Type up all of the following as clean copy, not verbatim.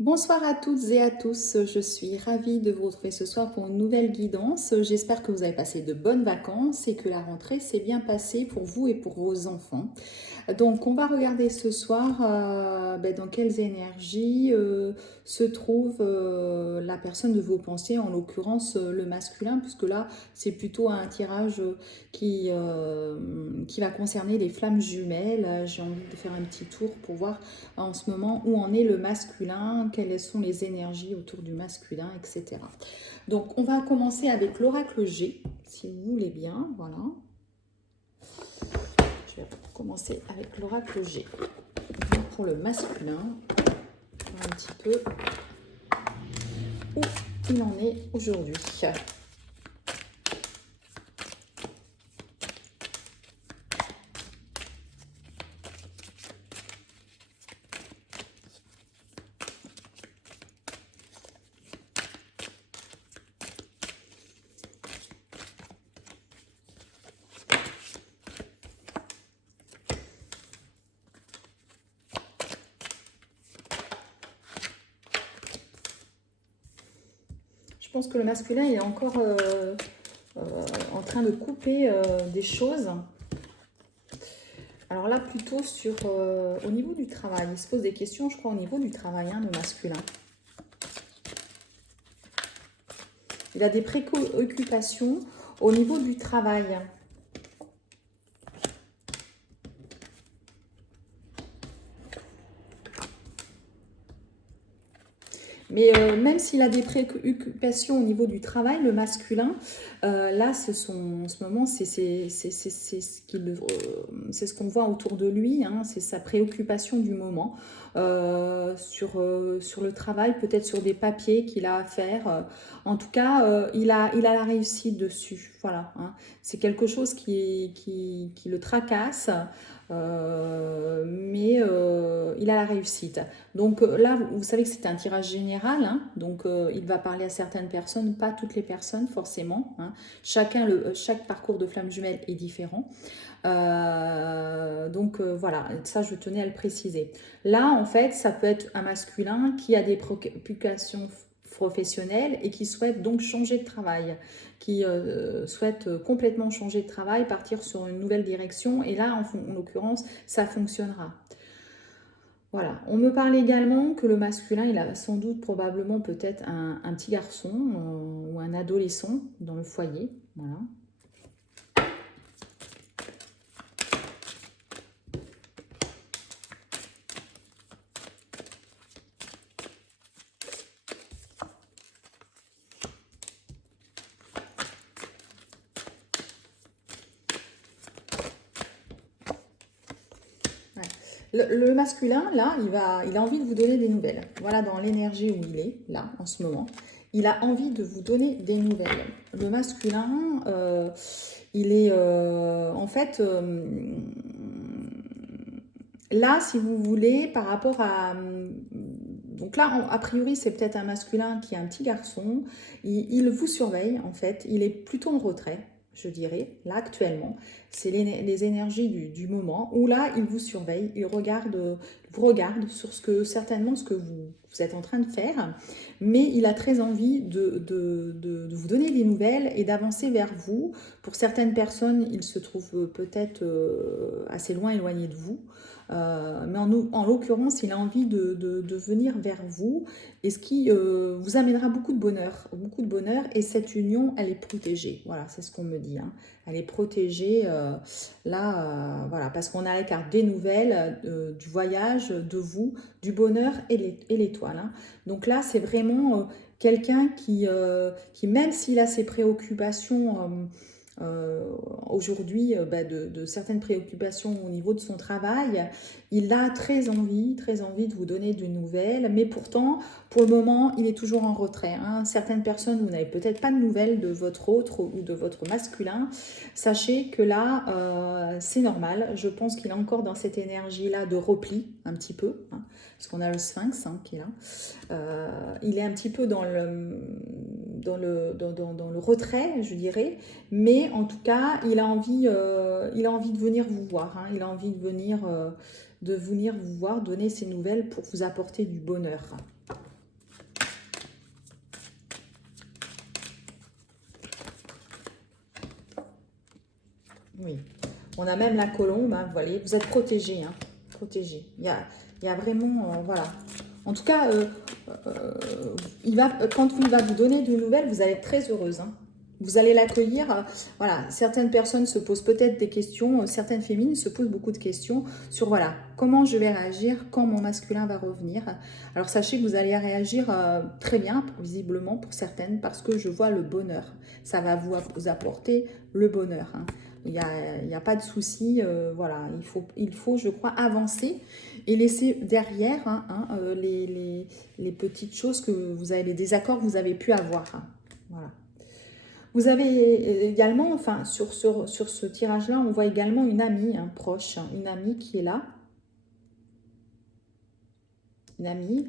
Bonsoir à toutes et à tous, je suis ravie de vous retrouver ce soir pour une nouvelle guidance. J'espère que vous avez passé de bonnes vacances et que la rentrée s'est bien passée pour vous et pour vos enfants. Donc, on va regarder ce soir dans quelles énergies se trouve la personne de vos pensées, en l'occurrence le masculin, puisque là, c'est plutôt un tirage qui va concerner les flammes jumelles. J'ai envie de faire un petit tour pour voir en ce moment où en est le masculin, quelles sont les énergies autour du masculin, etc. Donc, on va commencer avec l'oracle G, si vous voulez bien. Voilà. Je vais commencer avec l'oracle G. Pour le masculin, voir un petit peu où il en est aujourd'hui. Je pense que le masculin est encore en train de couper des choses. Alors là, plutôt au niveau du travail. Il se pose des questions, je crois, au niveau du travail, le masculin. Il a des préoccupations au niveau du travail. Mais même s'il a des préoccupations au niveau du travail, le masculin, là, en ce moment, c'est ce qu'on voit autour de lui, c'est sa préoccupation du moment sur le travail, peut-être sur des papiers qu'il a à faire. En tout cas, il a la réussite dessus. Voilà, c'est quelque chose qui le tracasse. Mais il a la réussite. Donc là, vous savez que c'est un tirage général, donc il va parler à certaines personnes, pas toutes les personnes forcément. Chaque parcours de flamme jumelle est différent. Voilà, ça je tenais à le préciser. Là, en fait, ça peut être un masculin qui a des préoccupations professionnelles et qui souhaite donc changer de travail, qui souhaite complètement changer de travail, partir sur une nouvelle direction. Et là, en l'occurrence, ça fonctionnera. Voilà, on me parle également que le masculin, il a sans doute probablement peut-être un petit garçon ou un adolescent dans le foyer. Voilà. Le masculin, là, il a envie de vous donner des nouvelles. Voilà, dans l'énergie où il est, là, en ce moment. Il a envie de vous donner des nouvelles. Le masculin, il est, en fait, là, si vous voulez, par rapport à... Donc là, a priori, c'est peut-être un masculin qui est un petit garçon. Il vous surveille, en fait. Il est plutôt en retrait, je dirais, là, actuellement. C'est les énergies du moment où là, il vous surveille, il vous regarde sur certainement ce que vous êtes en train de faire, mais il a très envie de vous donner des nouvelles et d'avancer vers vous. Pour certaines personnes, il se trouve peut-être assez loin, éloigné de vous. Mais en l'occurrence, il a envie de venir vers vous, et ce qui vous amènera beaucoup de bonheur, et cette union, elle est protégée. Voilà, c'est ce qu'on me dit. Elle est protégée là, voilà, parce qu'on a la carte des nouvelles, du voyage, de vous, du bonheur et l'étoile. Donc là, c'est vraiment quelqu'un qui, même s'il a ses préoccupations aujourd'hui, de certaines préoccupations au niveau de son travail, il a très envie de vous donner de nouvelles, mais pourtant, pour le moment, il est toujours en retrait. Certaines personnes, vous n'avez peut-être pas de nouvelles de votre autre ou de votre masculin. Sachez que là, c'est normal. Je pense qu'il est encore dans cette énergie-là de repli, un petit peu, parce qu'on a le sphinx qui est là. Il est un petit peu dans le retrait, je dirais, mais en tout cas, il a envie de venir vous voir. Il a envie de venir vous voir, donner ses nouvelles pour vous apporter du bonheur. Oui. On a même la colombe, hein, vous voyez, vous êtes protégé, hein, protégé. Il y a vraiment, voilà. En tout cas, quand il va vous donner de nouvelles, vous allez être très heureuse, hein. Vous allez l'accueillir. Voilà, certaines personnes se posent peut-être des questions, certaines féminines se posent beaucoup de questions sur, voilà, comment je vais réagir quand mon masculin va revenir. Alors, sachez que vous allez réagir très bien, visiblement, pour certaines, parce que je vois le bonheur. Ça va vous apporter le bonheur, hein. Il n'y a pas de souci, voilà, il faut, je crois, avancer et laisser derrière, les petites choses que vous avez, les désaccords que vous avez pu avoir, hein. Voilà. Vous avez également, enfin, sur ce tirage-là, on voit également une amie, hein, proche, hein, une amie qui est là. Une amie.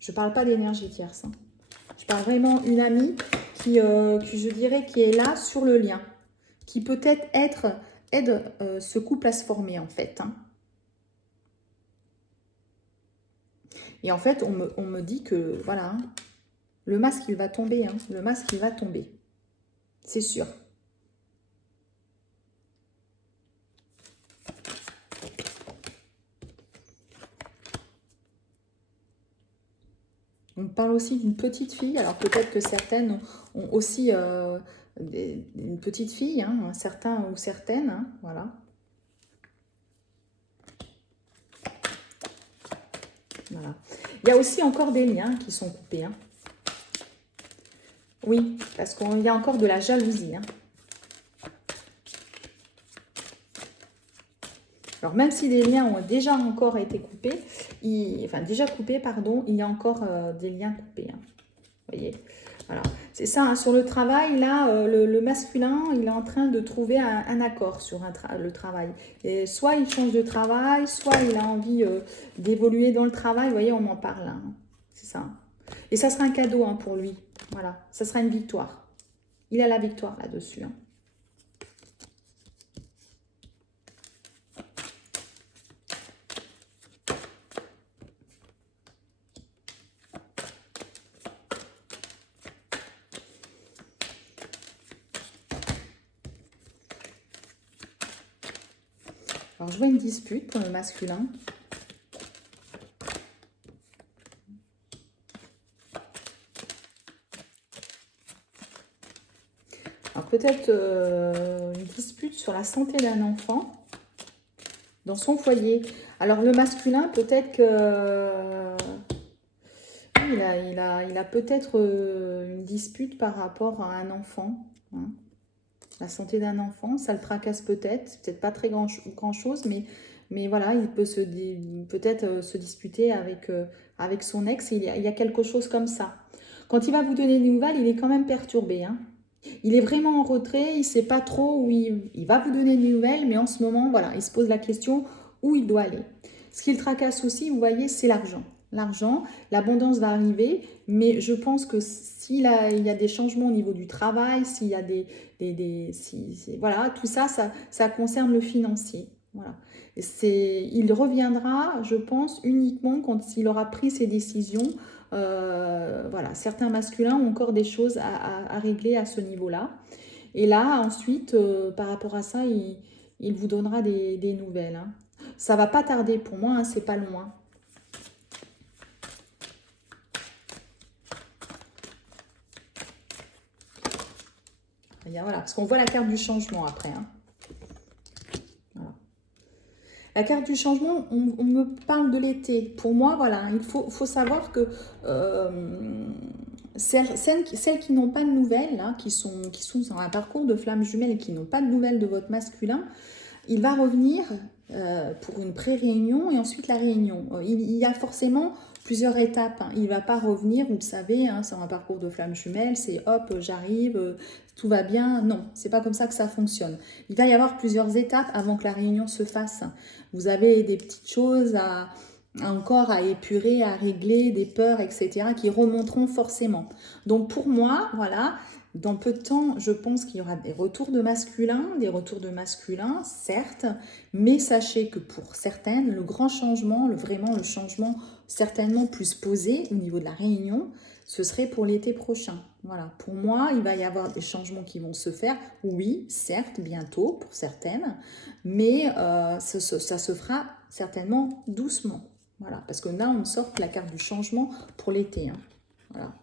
Je ne parle pas d'énergie tierce, hein. Je parle vraiment d'une amie qui, je dirais, qui est là sur le lien, qui peut-être aide ce couple à se former, en fait, hein. Et en fait, on me dit que, voilà, hein, le masque, il va tomber, hein, le masque, il va tomber. C'est sûr. On parle aussi d'une petite fille. Alors peut-être que certaines ont aussi une petite fille, hein, certains ou certaines, hein, voilà. Voilà. Il y a aussi encore des liens qui sont coupés, hein. Oui, parce qu'il y a encore de la jalousie, hein. Alors même si des liens ont déjà encore été coupés, enfin déjà coupés, pardon, il y a encore des liens coupés, hein. Vous voyez, voilà. C'est ça, hein, sur le travail, là, le masculin, il est en train de trouver un accord sur le travail. Et soit il change de travail, soit il a envie d'évoluer dans le travail. Vous voyez, on m'en parle, hein. C'est ça. Et ça sera un cadeau, hein, pour lui. Voilà, ça sera une victoire. Il a la victoire là-dessus, hein. Alors, je vois une dispute pour le masculin. Alors, peut-être une dispute sur la santé d'un enfant dans son foyer. Alors, le masculin, peut-être que... il a peut-être une dispute par rapport à un enfant, hein. La santé d'un enfant, ça le tracasse peut-être pas très grand-chose, mais voilà, il peut peut-être se disputer avec son ex. Il y a quelque chose comme ça. Quand il va vous donner des nouvelles, il est quand même perturbé, hein. Il est vraiment en retrait, il ne sait pas trop où il va vous donner des nouvelles, mais en ce moment, voilà, il se pose la question où il doit aller. Ce qui le tracasse aussi, vous voyez, c'est l'argent. L'argent, l'abondance va arriver, mais je pense que il y a des changements au niveau du travail, s'il y a voilà, tout ça, ça concerne le financier. Voilà. Il reviendra, je pense, uniquement quand il aura pris ses décisions. Voilà, certains masculins ont encore des choses à régler à ce niveau-là. Et là, ensuite, par rapport à ça, il vous donnera des nouvelles, hein. Ça va pas tarder pour moi, hein, c'est pas loin. Voilà, parce qu'on voit la carte du changement après, hein. Voilà. La carte du changement, on me parle de l'été. Pour moi, voilà, il faut savoir que celles qui n'ont pas de nouvelles, là, qui sont dans un parcours de flamme jumelle et qui n'ont pas de nouvelles de votre masculin, il va revenir pour une pré-réunion et ensuite la réunion. Il y a forcément plusieurs étapes, hein. Il ne va pas revenir, vous le savez, hein, c'est un parcours de flamme jumelle, c'est hop, j'arrive, tout va bien. Non, c'est pas comme ça que ça fonctionne. Il va y avoir plusieurs étapes avant que la réunion se fasse. Vous avez des petites choses encore à épurer, à régler, des peurs, etc., qui remonteront forcément. Donc pour moi, voilà, dans peu de temps, je pense qu'il y aura des retours de masculin, certes, mais sachez que pour certaines, le grand changement, vraiment le changement certainement plus posé au niveau de la réunion, ce serait pour l'été prochain. Voilà, pour moi, il va y avoir des changements qui vont se faire, oui, certes, bientôt pour certaines, mais ça se fera certainement doucement. Voilà, parce que là, on sort la carte du changement pour l'été. Hein. Voilà.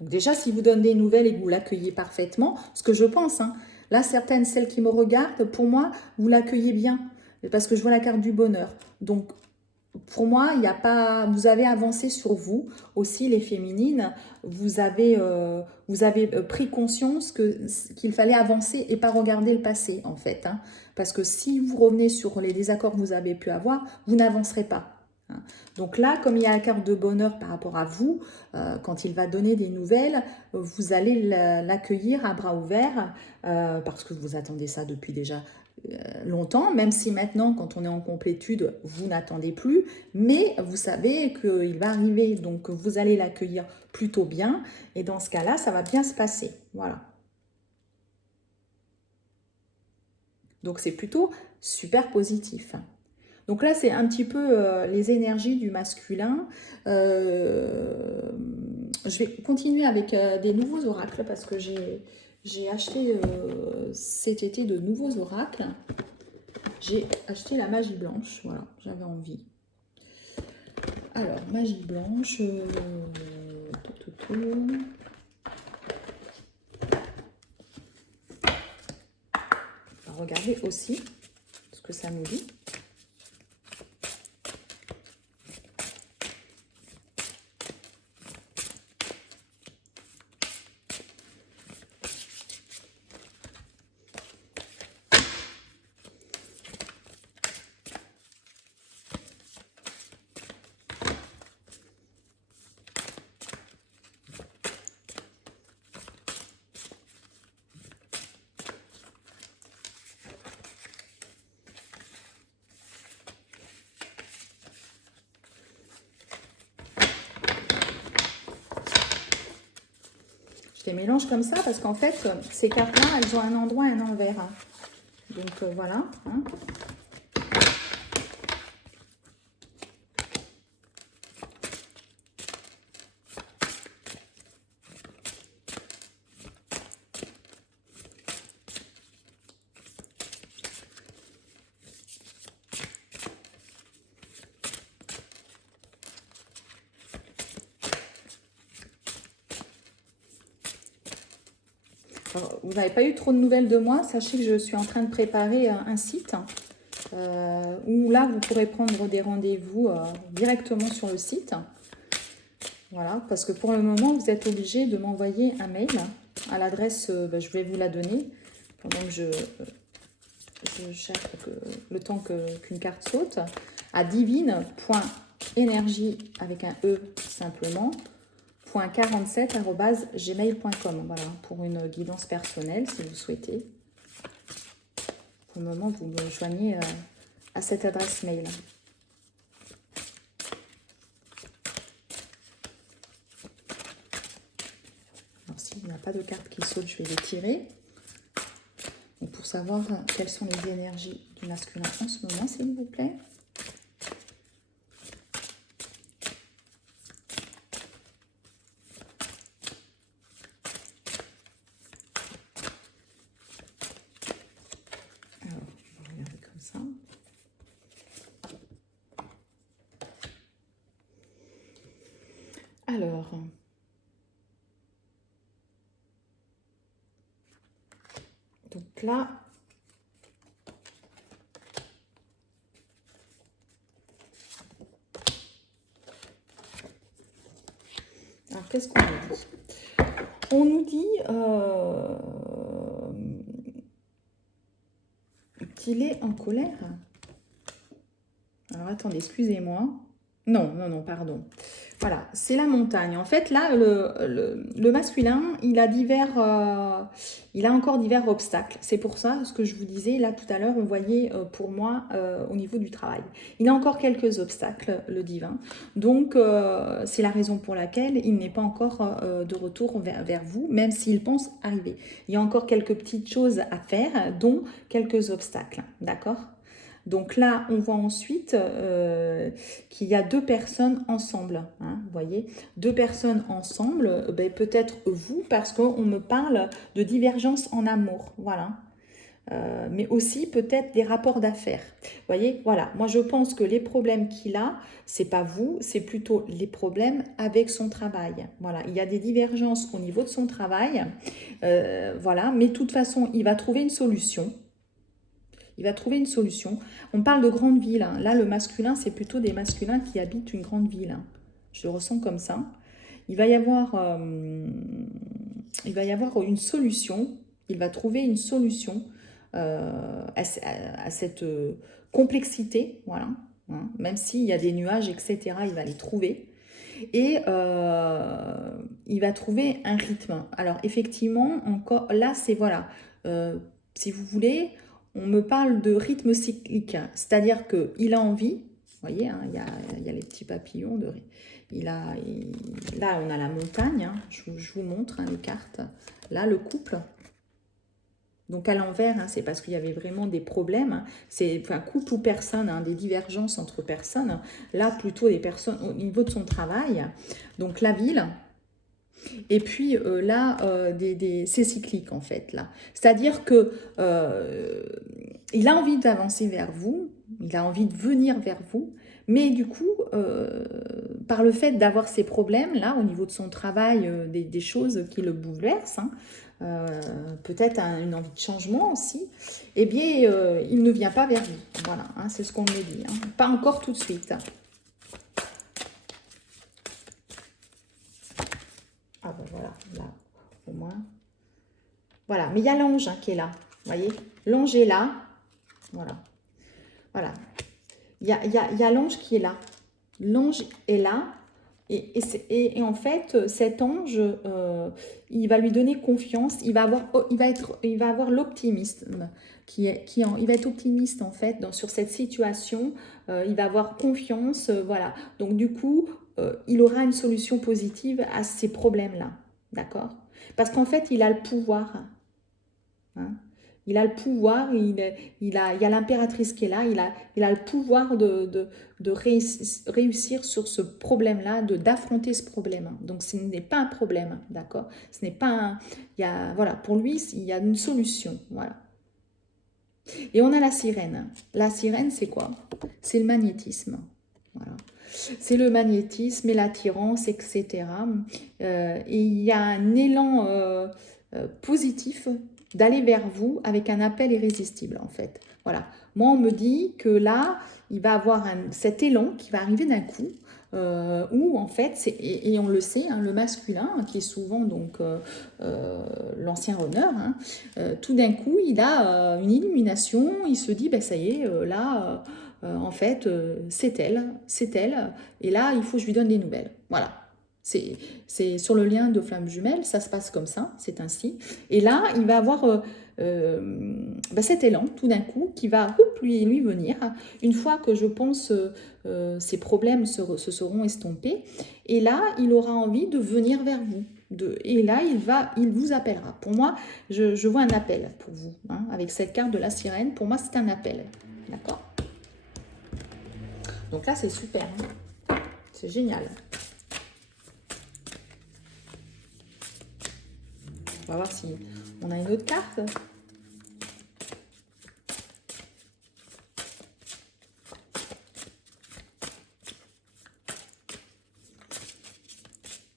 Donc déjà, si vous donnez des nouvelles et que vous l'accueillez parfaitement, ce que je pense, hein, là, certaines, celles qui me regardent, pour moi, vous l'accueillez bien, parce que je vois la carte du bonheur. Donc, pour moi, il n'y a pas. Vous avez avancé sur vous aussi, les féminines. Vous avez pris conscience qu'il fallait avancer et pas regarder le passé, en fait. Hein. Parce que si vous revenez sur les désaccords que vous avez pu avoir, vous n'avancerez pas. Hein. Donc là, comme il y a la carte de bonheur par rapport à vous, quand il va donner des nouvelles, vous allez l'accueillir à bras ouverts parce que vous attendez ça depuis déjà longtemps, même si maintenant, quand on est en complétude, vous n'attendez plus, mais vous savez qu'il va arriver, donc vous allez l'accueillir plutôt bien, et dans ce cas-là, ça va bien se passer. Voilà. Donc c'est plutôt super positif. Donc là, c'est un petit peu les énergies du masculin. Je vais continuer avec des nouveaux oracles parce que j'ai acheté cet été de nouveaux oracles. J'ai acheté la magie blanche, voilà, j'avais envie. Alors, magie blanche, on va regarder aussi ce que ça nous dit. Je les mélange comme ça parce qu'en fait, ces cartes-là, elles ont un endroit et un envers. Hein. Donc voilà. Hein. Alors, vous n'avez pas eu trop de nouvelles de moi, sachez que je suis en train de préparer un site où là, vous pourrez prendre des rendez-vous directement sur le site. Voilà, parce que pour le moment, vous êtes obligé de m'envoyer un mail à l'adresse, je vais vous la donner pendant que je cherche le temps qu'une carte saute, à divine.énergie avec un E simplement, .47@gmail.com. Voilà, pour une guidance personnelle si vous souhaitez. Pour le moment, vous me joignez à cette adresse mail. Alors, s'il n'y a pas de carte qui saute, je vais les tirer. Et pour savoir quelles sont les énergies du masculin en ce moment, s'il vous plaît. Alors, on va regarder comme ça. Alors, donc là, alors qu'est-ce qu'on nous dit? On nous dit qu'il est en colère. Alors attendez, excusez-moi. Non, pardon. Voilà, c'est la montagne. En fait, là, le masculin, il a encore divers obstacles. C'est pour ça, ce que je vous disais, là, tout à l'heure, on voyait pour moi au niveau du travail. Il a encore quelques obstacles, le divin. Donc, c'est la raison pour laquelle il n'est pas encore de retour vers vous, même s'il pense arriver. Il y a encore quelques petites choses à faire, dont quelques obstacles. D'accord ? Donc là, on voit ensuite qu'il y a deux personnes ensemble. Hein, vous voyez, deux personnes ensemble, ben, peut-être vous, parce qu'on me parle de divergence en amour. Voilà. Mais aussi peut-être des rapports d'affaires. Vous voyez, voilà. Moi, je pense que les problèmes qu'il a, c'est pas vous, c'est plutôt les problèmes avec son travail. Voilà. Il y a des divergences au niveau de son travail. Voilà. Mais de toute façon, il va trouver une solution. Il va trouver une solution. On parle de grande ville. Hein. Là, le masculin, c'est plutôt des masculins qui habitent une grande ville. Hein. Je le ressens comme ça. Il va y avoir une solution. Il va trouver une solution à cette complexité. Voilà. Hein. Même s'il y a des nuages, etc., il va les trouver. Et il va trouver un rythme. Alors, effectivement, encore là, c'est voilà. Si vous voulez, on me parle de rythme cyclique, c'est-à-dire qu'il a envie, vous voyez, hein, il y a les petits papillons, là on a la montagne, hein, je vous montre hein, les cartes, là le couple, donc à l'envers, hein, c'est parce qu'il y avait vraiment des problèmes, hein, c'est enfin, couple ou personne, hein, des divergences entre personnes, là plutôt des personnes au niveau de son travail, donc la ville. Et puis là, c'est cyclique en fait là. C'est-à-dire que il a envie d'avancer vers vous, il a envie de venir vers vous, mais du coup, par le fait d'avoir ces problèmes là au niveau de son travail, des choses qui le bouleversent, hein, peut-être une envie de changement aussi, eh bien, il ne vient pas vers vous. Voilà, hein, c'est ce qu'on me dit. Hein. Pas encore tout de suite. Ah ben voilà, là, au moins. Voilà, mais il y a l'ange hein, qui est là, vous voyez. L'ange est là, voilà. Voilà. Il y a l'ange qui est là. L'ange est là, et en fait, cet ange, il va lui donner confiance, il va avoir l'optimisme, il va être optimiste en fait sur cette situation, il va avoir confiance, voilà. Donc du coup, il aura une solution positive à ces problèmes-là, d'accord? Parce qu'en fait, il a le pouvoir, hein. Il a le pouvoir, il y a l'impératrice qui est là, il a le pouvoir de réussir sur ce problème-là, d'affronter ce problème. Donc ce n'est pas un problème, d'accord? Ce n'est pas voilà, pour lui, il y a une solution, voilà. Et on a la sirène. La sirène, c'est quoi? C'est le magnétisme, voilà. C'est le magnétisme et l'attirance, etc. Et il y a un élan positif d'aller vers vous avec un appel irrésistible, en fait. Voilà. Moi, on me dit que là, il va avoir cet élan qui va arriver d'un coup, où, en fait, et on le sait, hein, le masculin, qui est souvent donc l'ancien runner, hein, tout d'un coup, il a une illumination, il se dit, ben, ça y est, là... en fait, c'est elle, et là, il faut que je lui donne des nouvelles. Voilà. C'est sur le lien de flamme jumelle, ça se passe comme ça, c'est ainsi. Et là, il va avoir cet élan, tout d'un coup, qui va lui venir. Une fois que je pense ces problèmes se seront estompés, et là, il aura envie de venir vers vous. Et là, il vous appellera. Pour moi, je vois un appel pour vous. Hein, avec cette carte de la sirène, pour moi, c'est un appel. D'accord ? Donc là, c'est super. Hein. C'est génial. On va voir si on a une autre carte.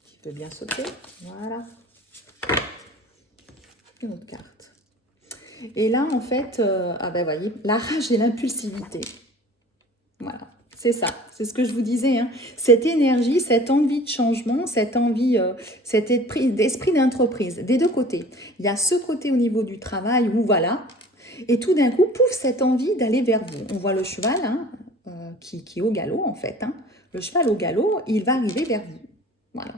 Qui peut bien sauter. Voilà. Une autre carte. Et là, en fait, voyez, la rage et l'impulsivité. Voilà. C'est ça, c'est ce que je vous disais. Hein. Cette énergie, cette envie de changement, cette envie, cet esprit d'entreprise, des deux côtés. Il y a ce côté au niveau du travail où voilà, et tout d'un coup, pouf, cette envie d'aller vers vous. On voit le cheval, hein, qui est au galop en fait. Hein. Le cheval au galop, il va arriver vers vous. Voilà.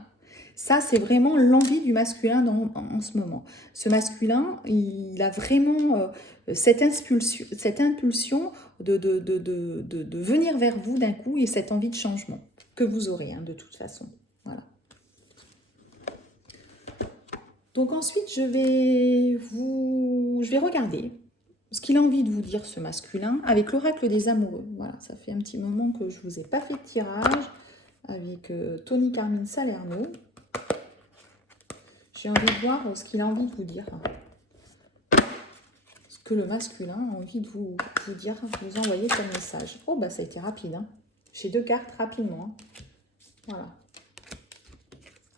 Ça, c'est vraiment l'envie du masculin en ce moment. Ce masculin, il a vraiment cette impulsion de venir vers vous d'un coup et cette envie de changement que vous aurez hein, de toute façon. Voilà. Donc ensuite, je vais regarder ce qu'il a envie de vous dire, ce masculin, avec l'oracle des amoureux. Voilà, ça fait un petit moment que je ne vous ai pas fait de tirage avec Tony Carmine Salerno. J'ai envie de voir ce qu'il a envie de vous dire. Ce que le masculin a envie de vous dire, vous envoyer comme message. Oh, bah ça a été rapide. Hein. J'ai 2 cartes rapidement. Hein. Voilà.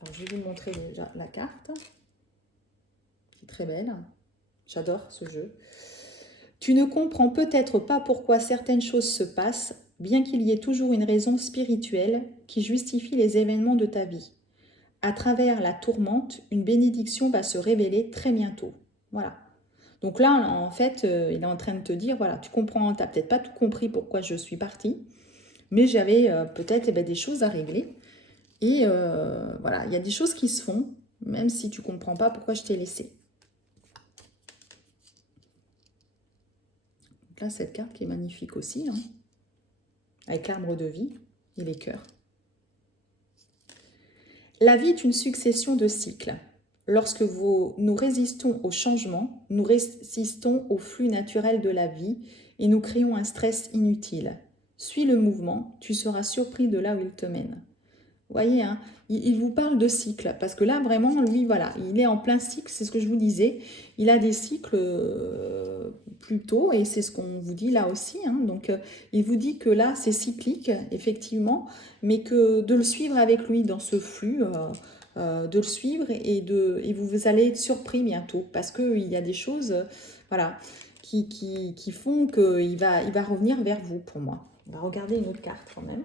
Alors, je vais vous montrer déjà la carte. Qui est très belle. J'adore ce jeu. Tu ne comprends peut-être pas pourquoi certaines choses se passent, bien qu'il y ait toujours une raison spirituelle qui justifie les événements de ta vie. À travers la tourmente, une bénédiction va se révéler très bientôt. Voilà. Donc là, en fait, il est en train de te dire, voilà, tu comprends, tu n'as peut-être pas tout compris pourquoi je suis partie, mais j'avais peut-être des choses à régler. Et voilà, il y a des choses qui se font, même si tu ne comprends pas pourquoi je t'ai laissé. Donc là, cette carte qui est magnifique aussi, hein, avec l'arbre de vie et les cœurs. La vie est une succession de cycles. Lorsque nous résistons au changement, nous résistons au flux naturel de la vie et nous créons un stress inutile. Suis le mouvement, tu seras surpris de là où il te mène. Vous voyez, hein, il vous parle de cycle, parce que là, vraiment, lui, voilà, il est en plein cycle, c'est ce que je vous disais. Il a des cycles plus tôt, et c'est ce qu'on vous dit là aussi. Hein, donc, il vous dit que là, c'est cyclique, effectivement, mais que de le suivre avec lui dans ce flux, de le suivre, et vous allez être surpris bientôt, parce qu'il y a des choses, voilà, qui font qu'il va revenir vers vous, pour moi. On va regarder une autre carte, quand même.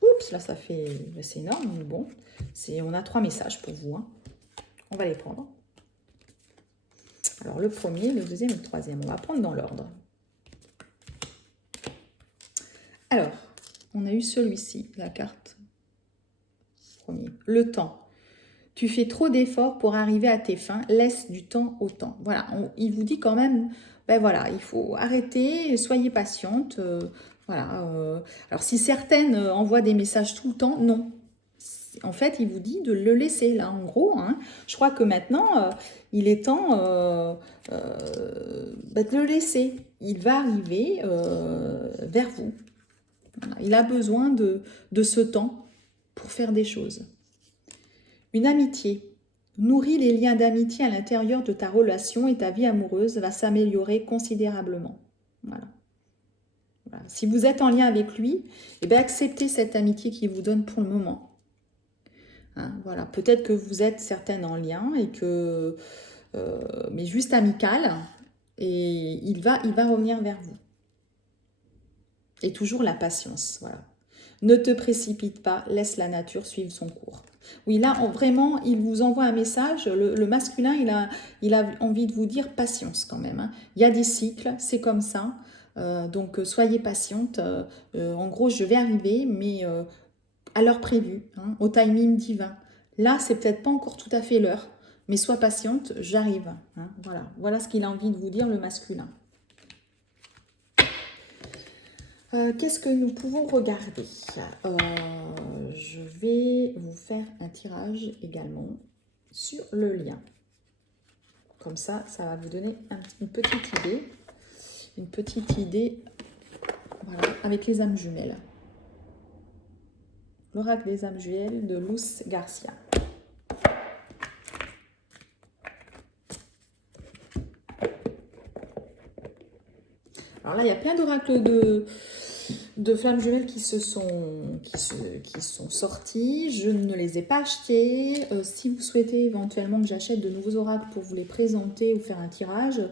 Oups, là, ça fait... C'est énorme, mais bon. On a 3 messages pour vous. Hein. On va les prendre. Alors, le premier, le deuxième et le troisième. On va prendre dans l'ordre. Alors, on a eu celui-ci, la carte. Premier. Le temps. Tu fais trop d'efforts pour arriver à tes fins. Laisse du temps au temps. Voilà, il vous dit quand même... Ben voilà, il faut arrêter, soyez patiente. Voilà. Alors, si certaines envoient des messages tout le temps, non. En fait, il vous dit de le laisser là, en gros. Hein. Je crois que maintenant, il est temps de le laisser. Il va arriver vers vous. Voilà. Il a besoin de ce temps pour faire des choses. Une amitié. Nourris les liens d'amitié à l'intérieur de ta relation et ta vie amoureuse va s'améliorer considérablement. Voilà. Voilà. Si vous êtes en lien avec lui, eh bien, acceptez cette amitié qu'il vous donne pour le moment. Hein, voilà. Peut-être que vous êtes certaines en lien, et que, mais juste amical, et il va revenir vers vous. Et toujours la patience. Voilà. Ne te précipite pas, laisse la nature suivre son cours. Oui, là, vraiment, il vous envoie un message. Le masculin, il a envie de vous dire patience quand même. Hein. Il y a des cycles, c'est comme ça. Donc, soyez patiente. En gros, je vais arriver, mais à l'heure prévue, hein, au timing divin. Là, c'est peut-être pas encore tout à fait l'heure, mais sois patiente, j'arrive. Hein. Voilà ce qu'il a envie de vous dire, le masculin. Qu'est-ce que nous pouvons regarder? Je vais vous faire un tirage également sur le lien. Comme ça, ça va vous donner une petite idée. Une petite idée, voilà, avec les âmes jumelles. L'oracle des âmes jumelles de Luz Garcia. Alors là, il y a plein d'oracles de flammes jumelles qui sont sorties. Je ne les ai pas achetées. Si vous souhaitez éventuellement que j'achète de nouveaux oracles pour vous les présenter ou faire un tirage,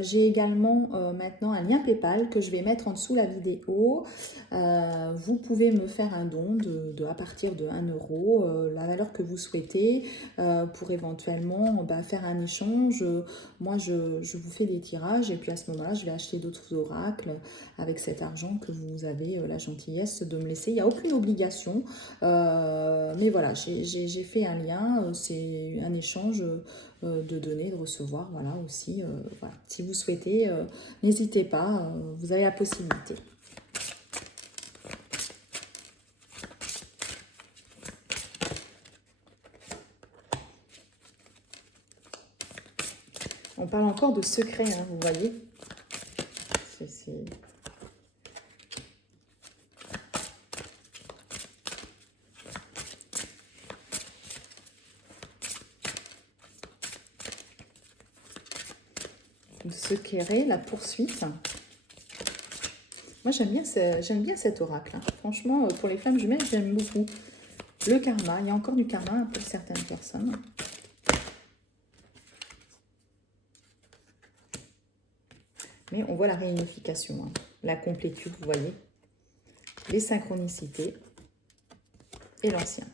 j'ai également maintenant un lien PayPal que je vais mettre en dessous la vidéo. Vous pouvez me faire un don à partir de 1 euro, la valeur que vous souhaitez, pour éventuellement faire un échange. Moi, je vous fais des tirages et puis à ce moment-là, je vais acheter d'autres oracles avec cet argent que vous avez la gentillesse de me laisser. Il n'y a aucune obligation, mais voilà, j'ai fait un lien, c'est un échange de donner, de recevoir, voilà aussi. Voilà. Si vous souhaitez, n'hésitez pas, vous avez la possibilité. On parle encore de secret, hein, vous voyez. C'est... Le secret, la poursuite. Moi, j'aime bien cet oracle. Hein. Franchement, pour les flammes jumelles, j'aime beaucoup. Le karma, il y a encore du karma pour certaines personnes. Mais on voit la réunification, hein, la complétude, vous voyez. Les synchronicités et l'ancien.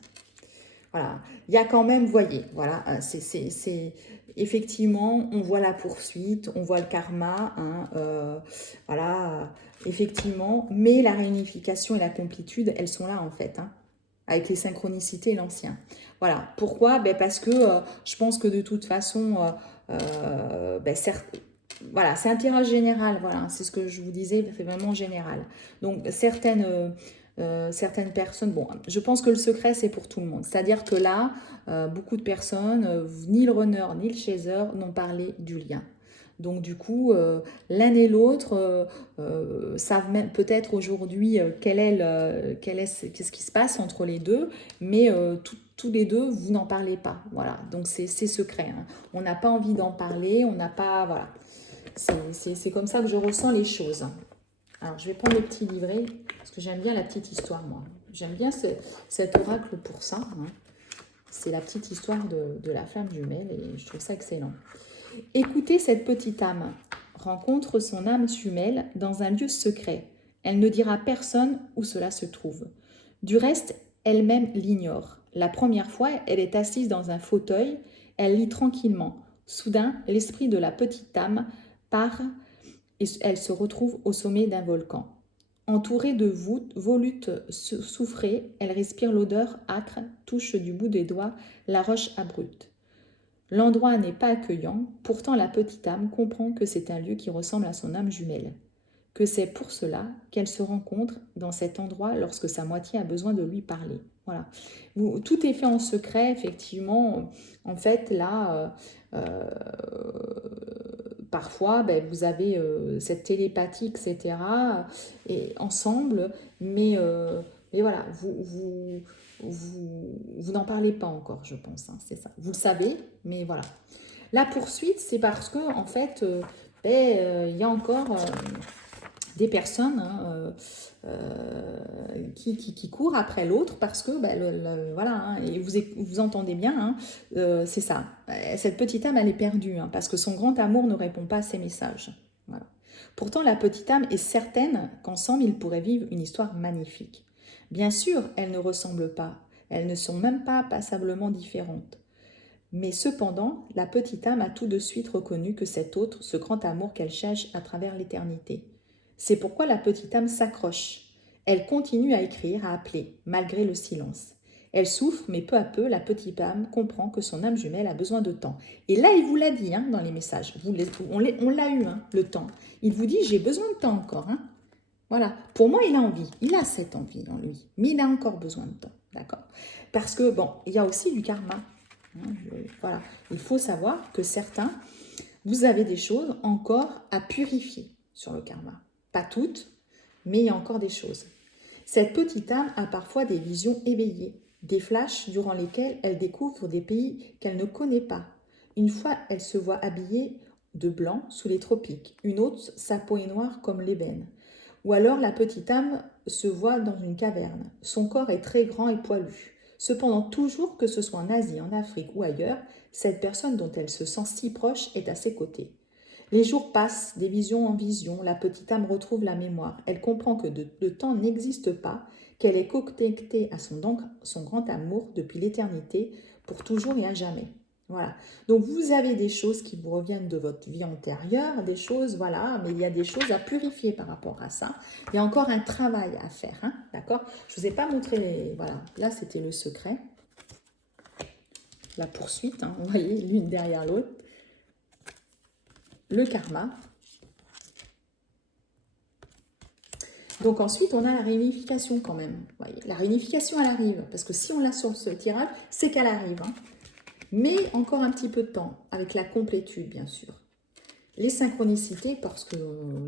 Voilà, il y a quand même, vous voyez, voilà, c'est effectivement, on voit la poursuite, on voit le karma, hein, voilà, effectivement, mais la réunification et la complétude, elles sont là en fait, hein, avec les synchronicités et l'ancien. Voilà, pourquoi? Ben parce que je pense que de toute façon, certes, voilà, c'est un tirage général, voilà, c'est ce que je vous disais, c'est vraiment général. Donc certaines personnes, bon, je pense que le secret c'est pour tout le monde. C'est-à-dire que là, beaucoup de personnes, ni le runner ni le chaser n'ont parlé du lien. Donc du coup, l'un et l'autre savent même peut-être aujourd'hui qu'est-ce qui se passe entre les deux, mais tous les deux, vous n'en parlez pas. Voilà, donc c'est secret. Hein. On n'a pas envie d'en parler, on n'a pas... Voilà. C'est comme ça que je ressens les choses. Alors, je vais prendre le petit livret, parce que j'aime bien la petite histoire, moi. J'aime bien cet oracle pour ça. Hein. C'est la petite histoire de la flamme jumelle, et je trouve ça excellent. Écoutez cette petite âme. Rencontre son âme jumelle dans un lieu secret. Elle ne dira à personne où cela se trouve. Du reste, elle-même l'ignore. La première fois, elle est assise dans un fauteuil, elle lit tranquillement. Soudain, l'esprit de la petite âme part et elle se retrouve au sommet d'un volcan. Entourée de volutes soufrées, elle respire l'odeur âcre, touche du bout des doigts la roche abrupte. L'endroit n'est pas accueillant, pourtant la petite âme comprend que c'est un lieu qui ressemble à son âme jumelle, que c'est pour cela qu'elle se rencontre dans cet endroit lorsque sa moitié a besoin de lui parler. Voilà. Tout est fait en secret, effectivement. En fait, là, parfois, vous avez cette télépathie, etc. Et ensemble, mais voilà, vous n'en parlez pas encore, je pense. Hein, c'est ça. Vous le savez, mais voilà. La poursuite, c'est parce que en fait, il y a encore des personnes hein, qui courent après l'autre parce que voilà, hein, et vous entendez bien, hein, c'est ça. Cette petite âme, elle est perdue hein, parce que son grand amour ne répond pas à ses messages. Voilà. Pourtant, la petite âme est certaine qu'ensemble, ils pourraient vivre une histoire magnifique. Bien sûr, elles ne ressemblent pas, elles ne sont même pas passablement différentes. Mais cependant, la petite âme a tout de suite reconnu que cet autre, ce grand amour qu'elle cherche à travers l'éternité. C'est pourquoi la petite âme s'accroche. Elle continue à écrire, à appeler, malgré le silence. Elle souffre, mais peu à peu, la petite âme comprend que son âme jumelle a besoin de temps. Et là, il vous l'a dit hein, dans les messages. On l'a eu, hein, le temps. Il vous dit, j'ai besoin de temps encore. Hein. Voilà. Pour moi, il a envie. Il a cette envie en lui. Mais il a encore besoin de temps. D'accord? Parce que, bon, il y a aussi du karma. Voilà. Il faut savoir que certains, vous avez des choses encore à purifier sur le karma. Pas toutes, mais il y a encore des choses. Cette petite âme a parfois des visions éveillées, des flashs durant lesquels elle découvre des pays qu'elle ne connaît pas. Une fois, elle se voit habillée de blanc sous les tropiques. Une autre, sa peau est noire comme l'ébène. Ou alors la petite âme se voit dans une caverne. Son corps est très grand et poilu. Cependant, toujours que ce soit en Asie, en Afrique ou ailleurs, cette personne dont elle se sent si proche est à ses côtés. Les jours passent, des visions en vision, la petite âme retrouve la mémoire. Elle comprend que le temps n'existe pas, qu'elle est connectée à son grand amour depuis l'éternité, pour toujours et à jamais. Voilà. Donc vous avez des choses qui vous reviennent de votre vie antérieure, des choses, voilà, mais il y a des choses à purifier par rapport à ça. Il y a encore un travail à faire, hein, d'accord? Je ne vous ai pas montré les... Voilà, là c'était le secret. La poursuite, hein, vous voyez, l'une derrière l'autre. Le karma. Donc ensuite, on a la réunification quand même. Vous voyez, la réunification, elle arrive. Parce que si on l'a sur ce tirage, c'est qu'elle arrive. Hein. Mais encore un petit peu de temps, avec la complétude, bien sûr. Les synchronicités, parce que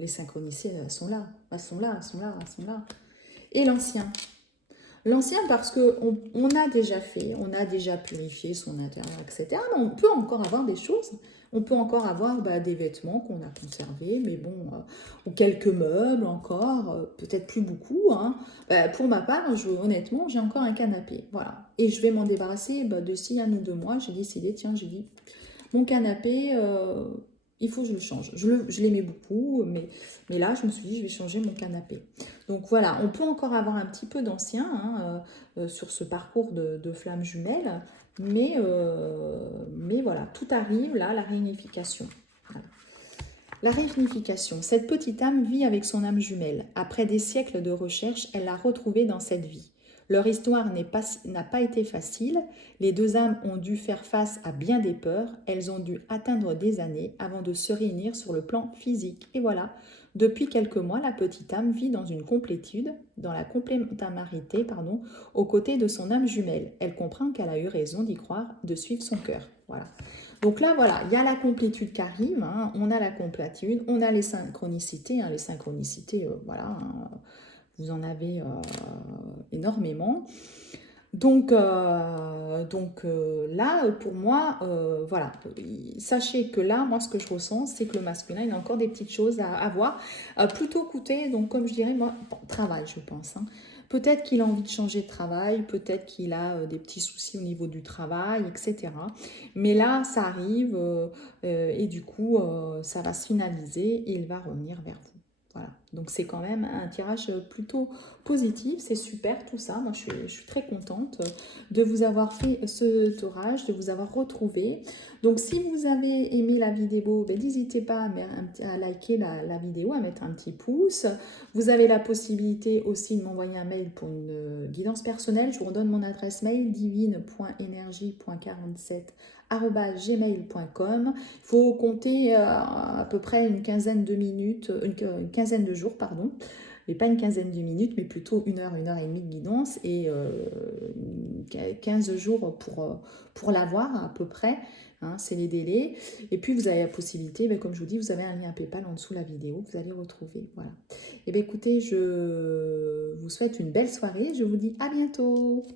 les synchronicités, elles sont là. Elles sont là, elles sont là, elles sont là. Et l'ancien. L'ancien parce qu'on a déjà fait, on a déjà purifié son intérieur, etc. Mais on peut encore avoir des choses. On peut encore avoir des vêtements qu'on a conservés, mais bon, ou quelques meubles encore, peut-être plus beaucoup. Hein. Pour ma part, honnêtement, j'ai encore un canapé. Voilà. Et je vais m'en débarrasser d'ici 1 ou 2 mois. J'ai décidé, tiens, j'ai dit, mon canapé, il faut que je le change. Je l'aimais beaucoup, mais là, je me suis dit, je vais changer mon canapé. Donc voilà, on peut encore avoir un petit peu d'ancien hein, sur ce parcours de flammes jumelles, mais voilà, tout arrive là, la réunification. Voilà. La réunification, cette petite âme vit avec son âme jumelle. Après des siècles de recherche, elle l'a retrouvée dans cette vie. Leur histoire n'a pas été facile. Les deux âmes ont dû faire face à bien des peurs. Elles ont dû atteindre des années avant de se réunir sur le plan physique. Et voilà, depuis quelques mois, la petite âme vit dans une complétude, dans la complémentarité, aux côtés de son âme jumelle. Elle comprend qu'elle a eu raison d'y croire, de suivre son cœur. Voilà. Donc là, voilà, il y a la complétude qui arrive, hein, on a la complétude, on a les synchronicités. Hein, les synchronicités, voilà, hein, vous en avez énormément. Donc là, pour moi, voilà, sachez que là, moi, ce que je ressens, c'est que le masculin, il a encore des petites choses à voir. Plutôt côté, donc comme je dirais, moi, travail, je pense. Hein. Peut-être qu'il a envie de changer de travail, peut-être qu'il a des petits soucis au niveau du travail, etc. Mais là, ça arrive et du coup, ça va se finaliser et il va revenir vers vous. Voilà, donc c'est quand même un tirage plutôt positif, c'est super tout ça. Moi, je suis très contente de vous avoir fait ce tirage, de vous avoir retrouvé. Donc, si vous avez aimé la vidéo, n'hésitez pas à liker la vidéo, à mettre un petit pouce. Vous avez la possibilité aussi de m'envoyer un mail pour une guidance personnelle. Je vous redonne mon adresse mail divine.energie.47@gmail.com. Il faut compter à peu près une quinzaine de minutes, une quinzaine de jours, pardon. Mais pas une quinzaine de minutes, mais plutôt 1 heure et demie de guidance et 15 jours pour l'avoir à peu près. Hein, c'est les délais. Et puis, vous avez la possibilité, comme je vous dis, vous avez un lien PayPal en dessous de la vidéo que vous allez retrouver. Voilà. Et bien, écoutez, je vous souhaite une belle soirée. Je vous dis à bientôt.